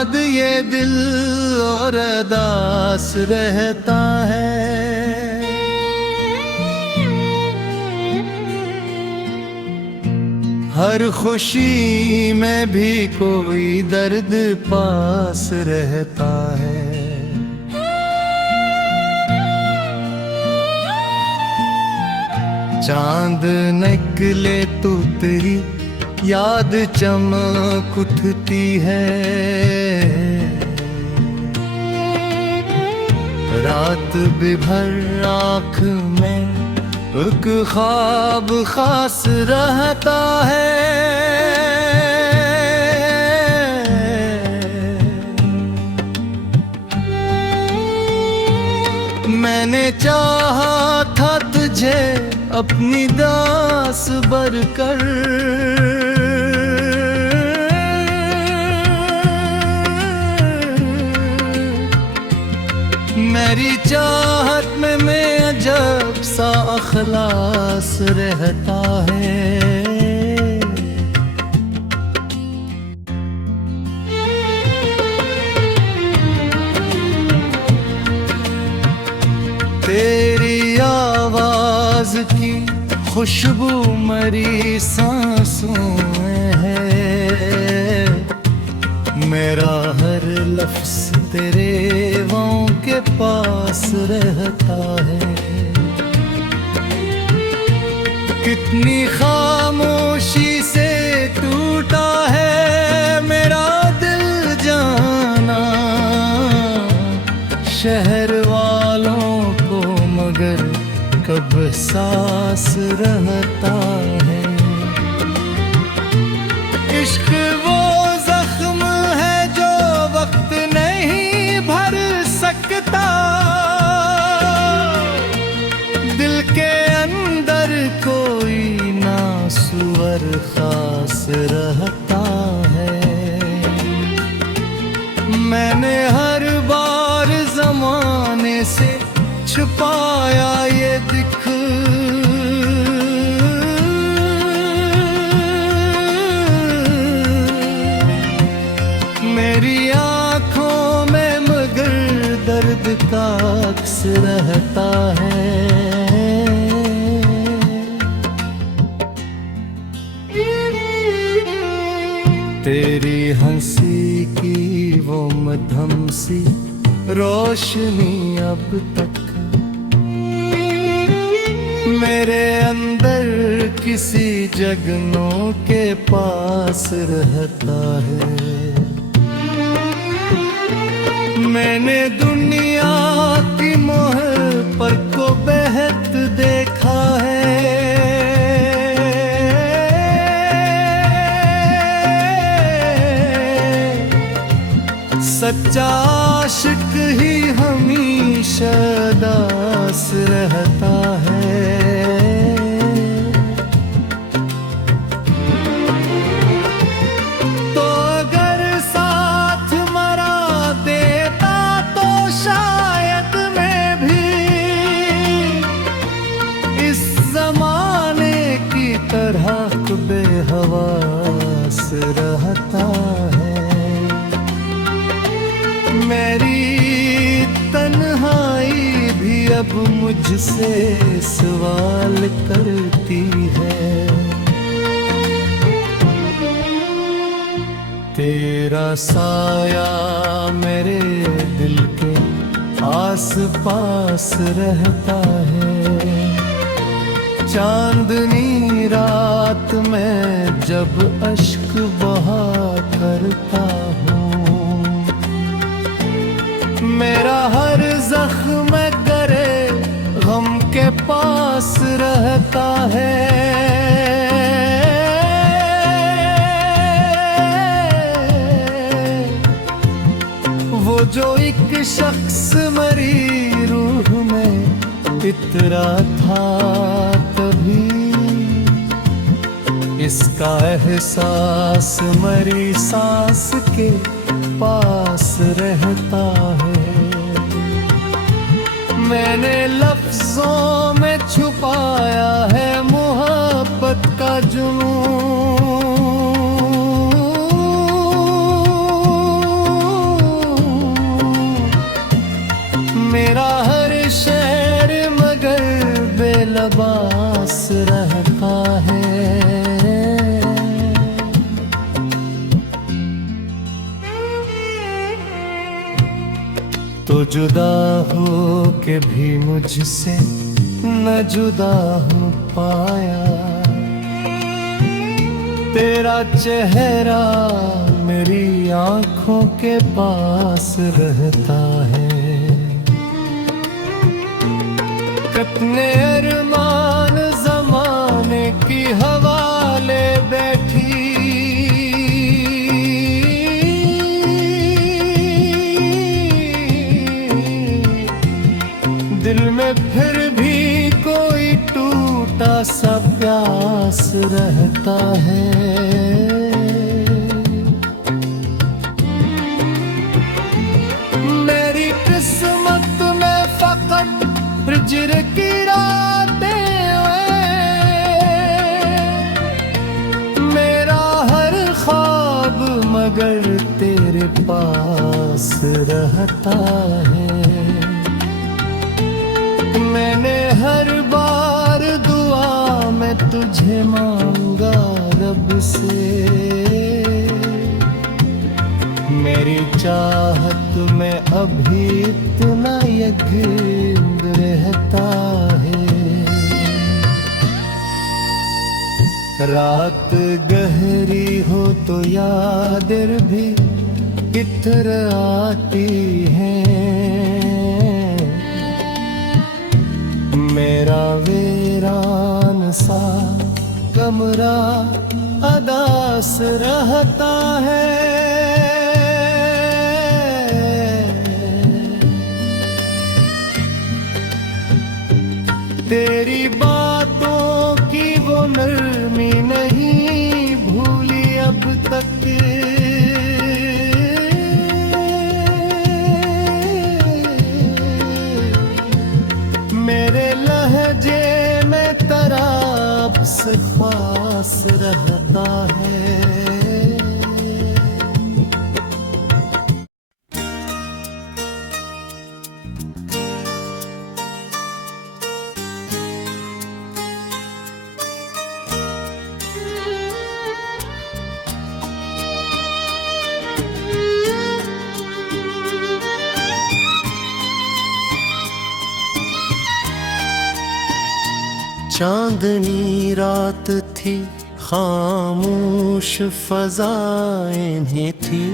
बाद ये दिल और अदास रहता है। हर खुशी में भी कोई दर्द पास रहता है। चांद निकले तो तेरी याद चमक उठती है। रात भर आँख में एक ख्वाब खास रहता है। मैंने चाहा था तुझे अपनी दास बनकर, मेरी चाहत में मैं अजब सा अखलास रहता है। तेरी आवाज की खुशबू मरी सांसों में है। मेरा हर लफ्ज तेरे वाँव के पास रहता है। कितनी खामोशी से टूटा है मेरा दिल जाना शहर वालों को, मगर कब सांस रहता है। इश्क वो जख्म है जो वक्त नहीं भर सकता। दिल के अंदर कोई नासुर खास रहता है। मैंने हर बार ज़माने से छुपाया ये दिख, मेरी आँखों में मगर दर्द का अक्स रहता है। तेरी हंसी की वो मध्यम सी रोशनी अब तक मेरे अंदर किसी जगनों के पास रहता है। मैंने दुनिया की मोहर पर को बेहद देखा है। सच्चा आशिक ही हमेशा दास रहता है। तो अगर साथ मरा देता तो शायद मैं भी इस जमाने की तरह बेहवास रहता है। मेरी तन्हाई भी अब मुझसे सवाल करती है। तेरा साया मेरे दिल के आस पास रहता है। चांदनी रात में जब अश्क बहा करता हूँ, मेरा हर जख्म करे गम के पास रहता है। वो जो एक शख्स मरी रूह में इतरा था तभी, इसका एहसास मरी सांस के पास रहता है। मैंने लफ्जों में छुपाया है मोहब्बत का जुनून। लबास रहता है। तो जुदा हो के भी मुझसे न जुदा हो पाया, तेरा चेहरा मेरी आंखों के पास रहता है। कितने अरमान ज़माने की हवाले बैठी, दिल में फिर भी कोई टूटा सा प्यास रहता है। मेरी किस्मत में फकत हिज्र की रातें हैं, मेरा हर ख्वाब मगर तेरे पास रहता है। मैंने हर बार दुआ में तुझे मांगा रब से, मेरी चाहत में अभी इतना यकीन रहता है। रात गहरी हो तो यादें भी इतर आती हैं, मेरा वीरान सा कमरा अदास रहता है। तेरी बातों की वो नरमी नहीं भूली अब तक, मेरे लहजे में तराप से खास रहता है। चांदनी रात थी, खामोश फज़ाएं भी थी,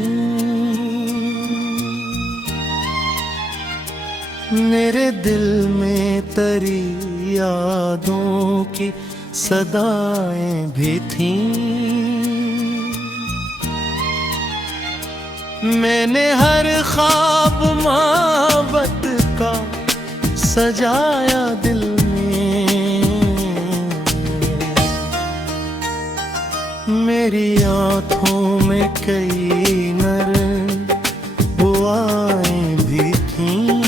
मेरे दिल में तरी यादों की सदाएं भी थीं। मैंने हर ख्वाब मोहब्बत का सजाया दिल में, मेरी आँखों में कई नर बुआएं भी थीं।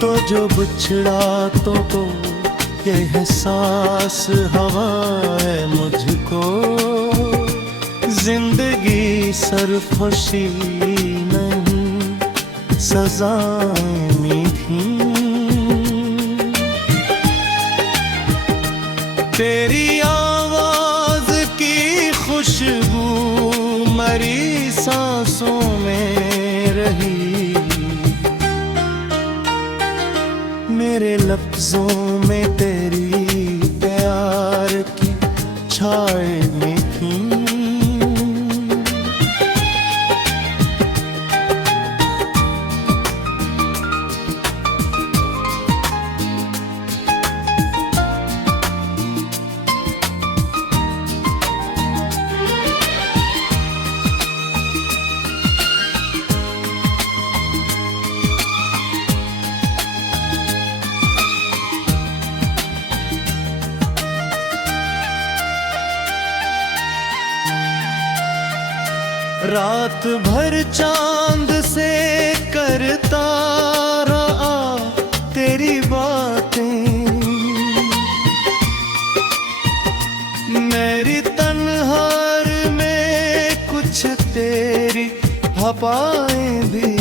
तो जो बिछड़ा तो ये एहसास हवा है मुझको, जिंदगी सरफशी नहीं सजाएं मीठी। तेरी आवाज की खुशबू मरी सांसों में रही, मेरे लफ्जों में तेरी प्यार की छाए मीठी। रात भर चांद से करता रहा तेरी बातें, मेरी तन्हार में कुछ तेरी हवाएं भी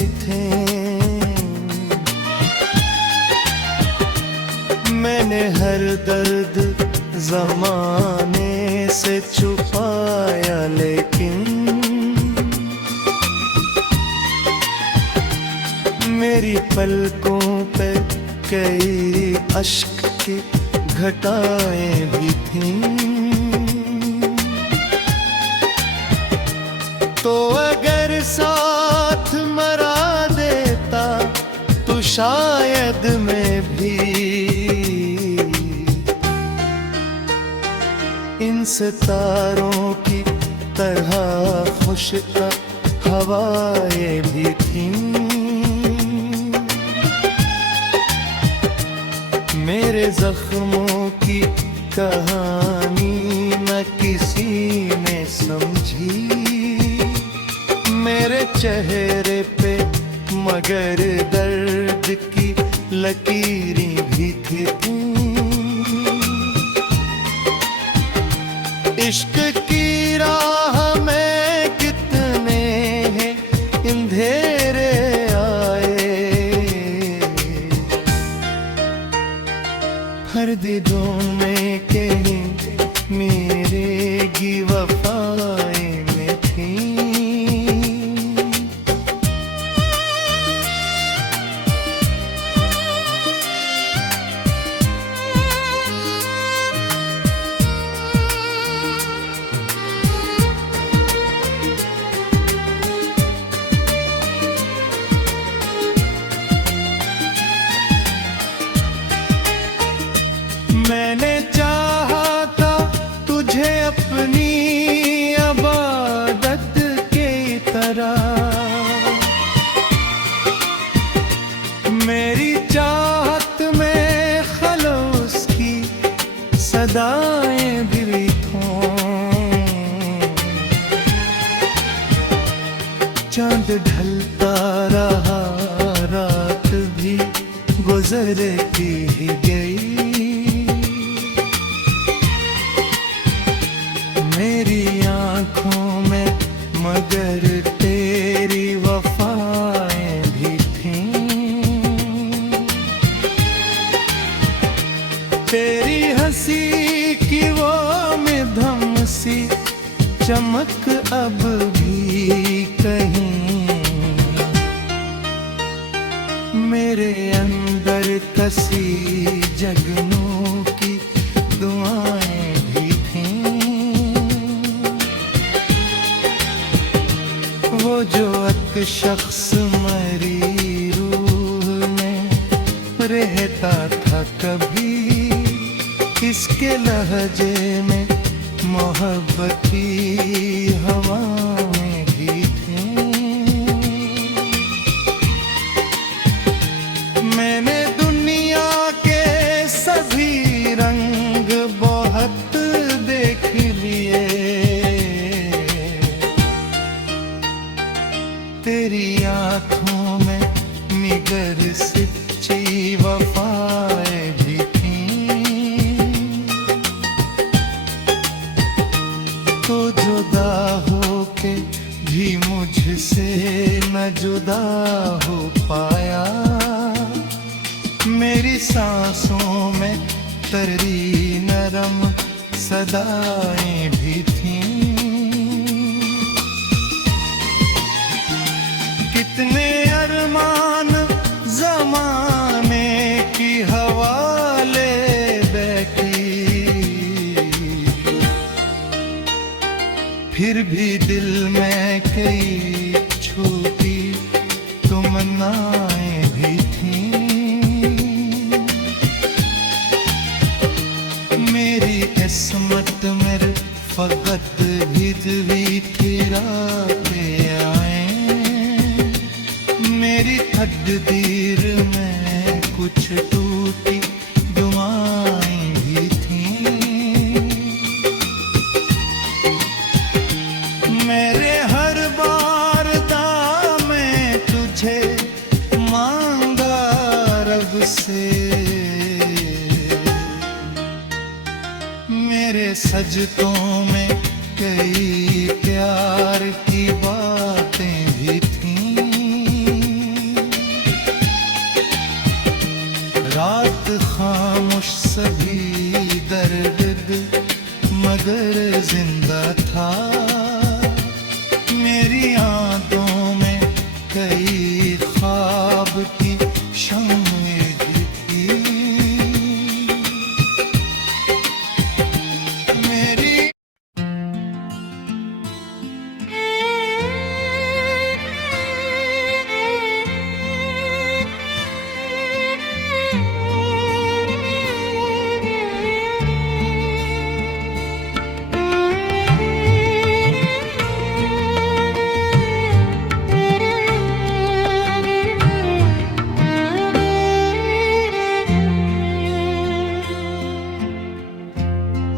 जमाने से छुपाया, लेकिन मेरी पलकों पे कई अश्क की घटाएं भी थीं। तो अगर साथ मरा देता तो शायद मैं भी इन सितारों की तरह खुश हवाएं भी थीं। मेरे जख्मों की कहानी न किसी ने समझी, मेरे चेहरे पे मगर दर्द की लकीरें भी थी। इश्क की राह में कितने हैं अंधेरे आए, हर दिलों में कहीं मेरे की वफाएं में थी। मैंने चाहा था तुझे अपनी इबादत की तरह, मेरी चाहत में खलूस की सदाएं भी थों। चांद ढलता रहा, रात भी गुजरती ही गई, मेरी आँखों में मगर तेरी वफाएं भी थीं। तेरी हंसी की वो मिधम सी चमक अब भी कहीं मेरे अंदर कसी जगनों की दुआएं भी थीं। वो जो एक शख्स मरी रूह में रहता था कभी, इसके लहजे में मोहब्बत की हवाएं भी थीं। मैंने दुनिया के सभी रंग बहुत देख लिए, तेरी आँखों में निगर सच्ची वफाएं भी थीं। तो जुदा होके भी मुझसे न जुदा हो पाया, मेरी सांसों में तरी नरम सदाएं भी थीं। कितने अरमान जमाने की हवाले बैठी, फिर भी दिल में कई छोटी तमन्नाएं भी थीं। मेरी किस्मत में फकत भी तेरा पे आए, मेरी तकदीर में कुछ टूटी दुआएं भी थीं। मेरे हर बार मैं तुझे मांगा रब से, मेरे सजदों में कई प्यार की बातें भी थीं। रात खामोश सभी दर्द मगर जिंदा था। मेरी आंखों में कई ख्वाब की शम्में थी। मेरी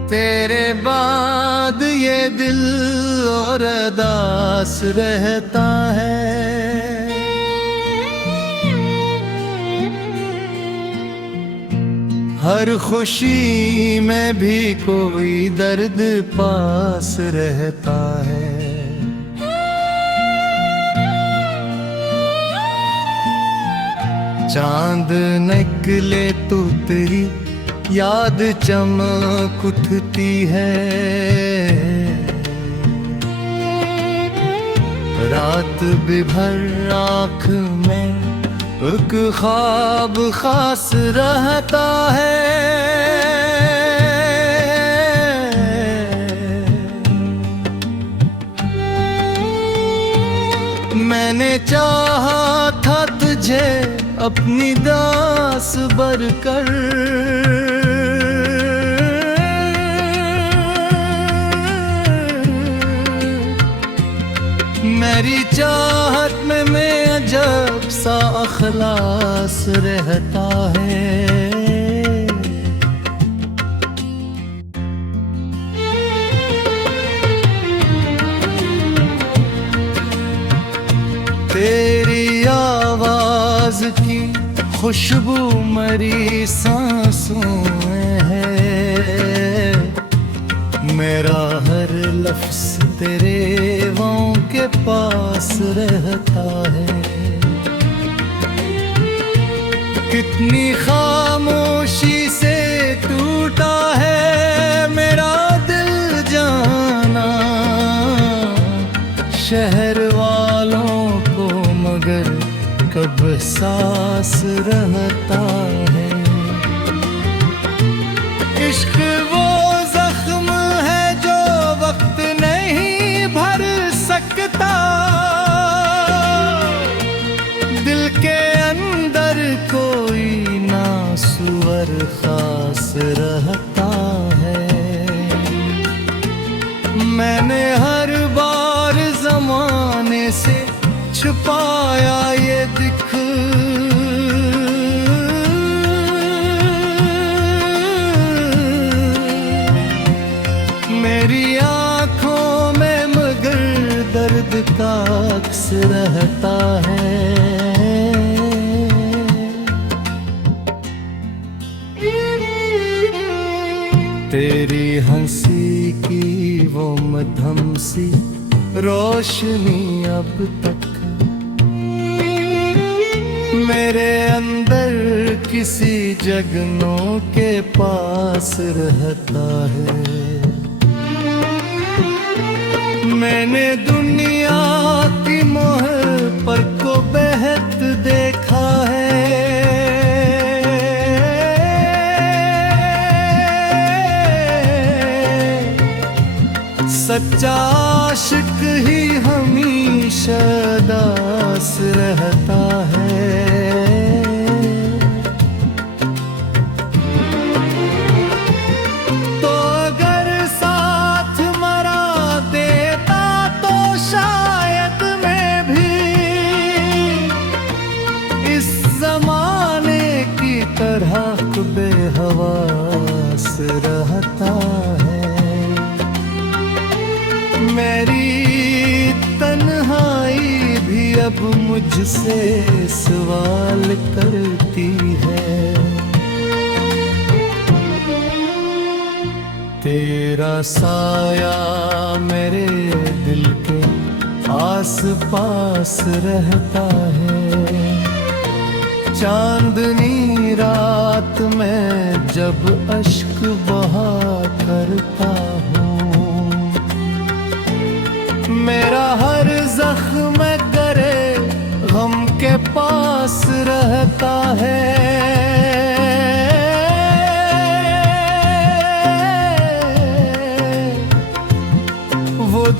तेरे बाद ये दिल और उदास रहता है। हर खुशी में भी कोई दर्द पास रहता है। चांद निकले तो तेरी याद चमक उठती है। रात भर आँख में एक ख्वाब खास रहता है। मैंने चाहा था तुझे अपनी दास बनकर। मेरी चाहत में मैं अजब सा अखलास रहता है। तेरी आवाज की खुशबू मरी सांसों में है। मेरा हर लफ्ज तेरे वाँव के पास रहता है। कितनी खामोशी से टूटा है मेरा दिल जाना। शहर वालों को मगर कब सांस रहता है। इश्क वो जख्म है जो वक्त नहीं भर सकता। दिल के अंदर कोई नासुर खास रहता है। मैंने हर बार जमाने से छुपाया ये दिख। मेरी आँखों में मगर दर्द का अक्स रहता है। तेरी हंसी की वो मध्यम सी रोशनी अब तक मेरे अंदर किसी जगनों के पास रहता है। मैंने दुनिया की मोहर पर को बेहद देखा है। सच्चा आशिक ही हमेशा दास रहता है। तो अगर साथ मरा देता तो शायद मैं भी इस जमाने की तरह बेहवास रहता है। मेरी तन्हाई भी अब मुझसे सवाल करती है। तेरा साया मेरे दिल के आस पास रहता है। चांदनी रात में जब अश्क बहा करता हूँ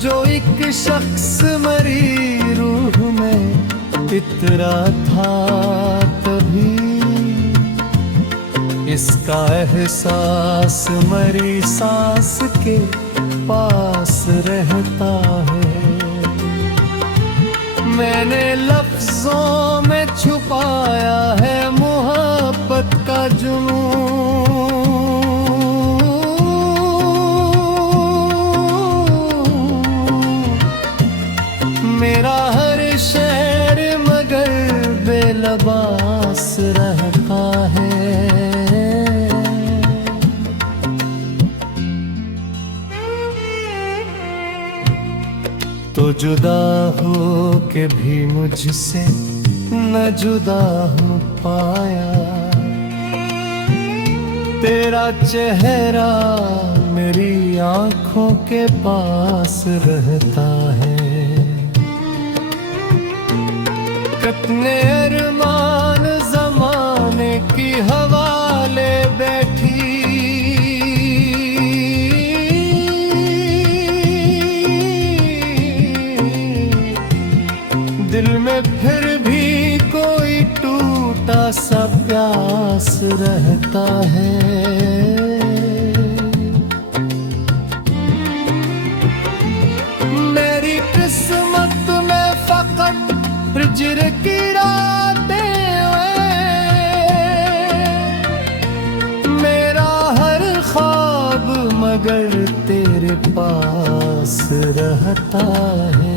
जो एक शख्स मरी रूह में इतरा था तभी, इसका एहसास मरी सांस के पास रहता है। मैंने लफ्जों में छुपाया है मोहब्बत का जुनून, मेरा हर शेर मगर बेलबास रहता है। तो जुदा हो के भी मुझसे न जुदा हो पाया, तेरा चेहरा मेरी आंखों के पास रहता है। कितने अरमान ज़माने की हवाले बैठी, दिल में फिर भी कोई टूटा सा प्यास रहता है। मेरी किस्मत में फकत हिज्र की रातें हैं, मेरा हर ख्वाब मगर तेरे पास रहता है।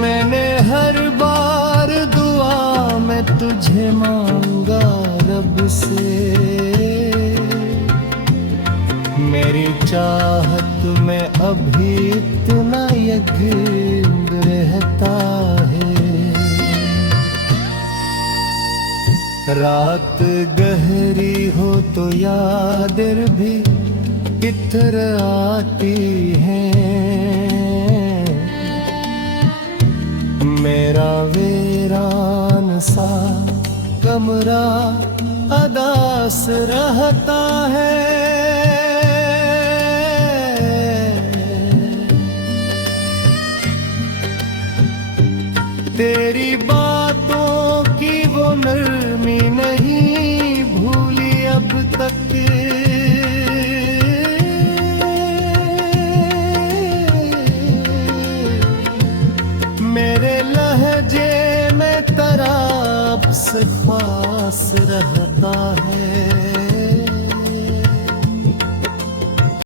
मैंने हर बार दुआ में तुझे मांगा रब से, मेरी चाहत में अभी इतना यकीन रहता है। रात गहरी हो तो यादें भी इतर आती हैं, मेरा वीरान सा कमरा अदास रहता है। तेरी बातों की वो नरमी नहीं भूली अब तक, मेरे लहजे में तराप से खास रहता है।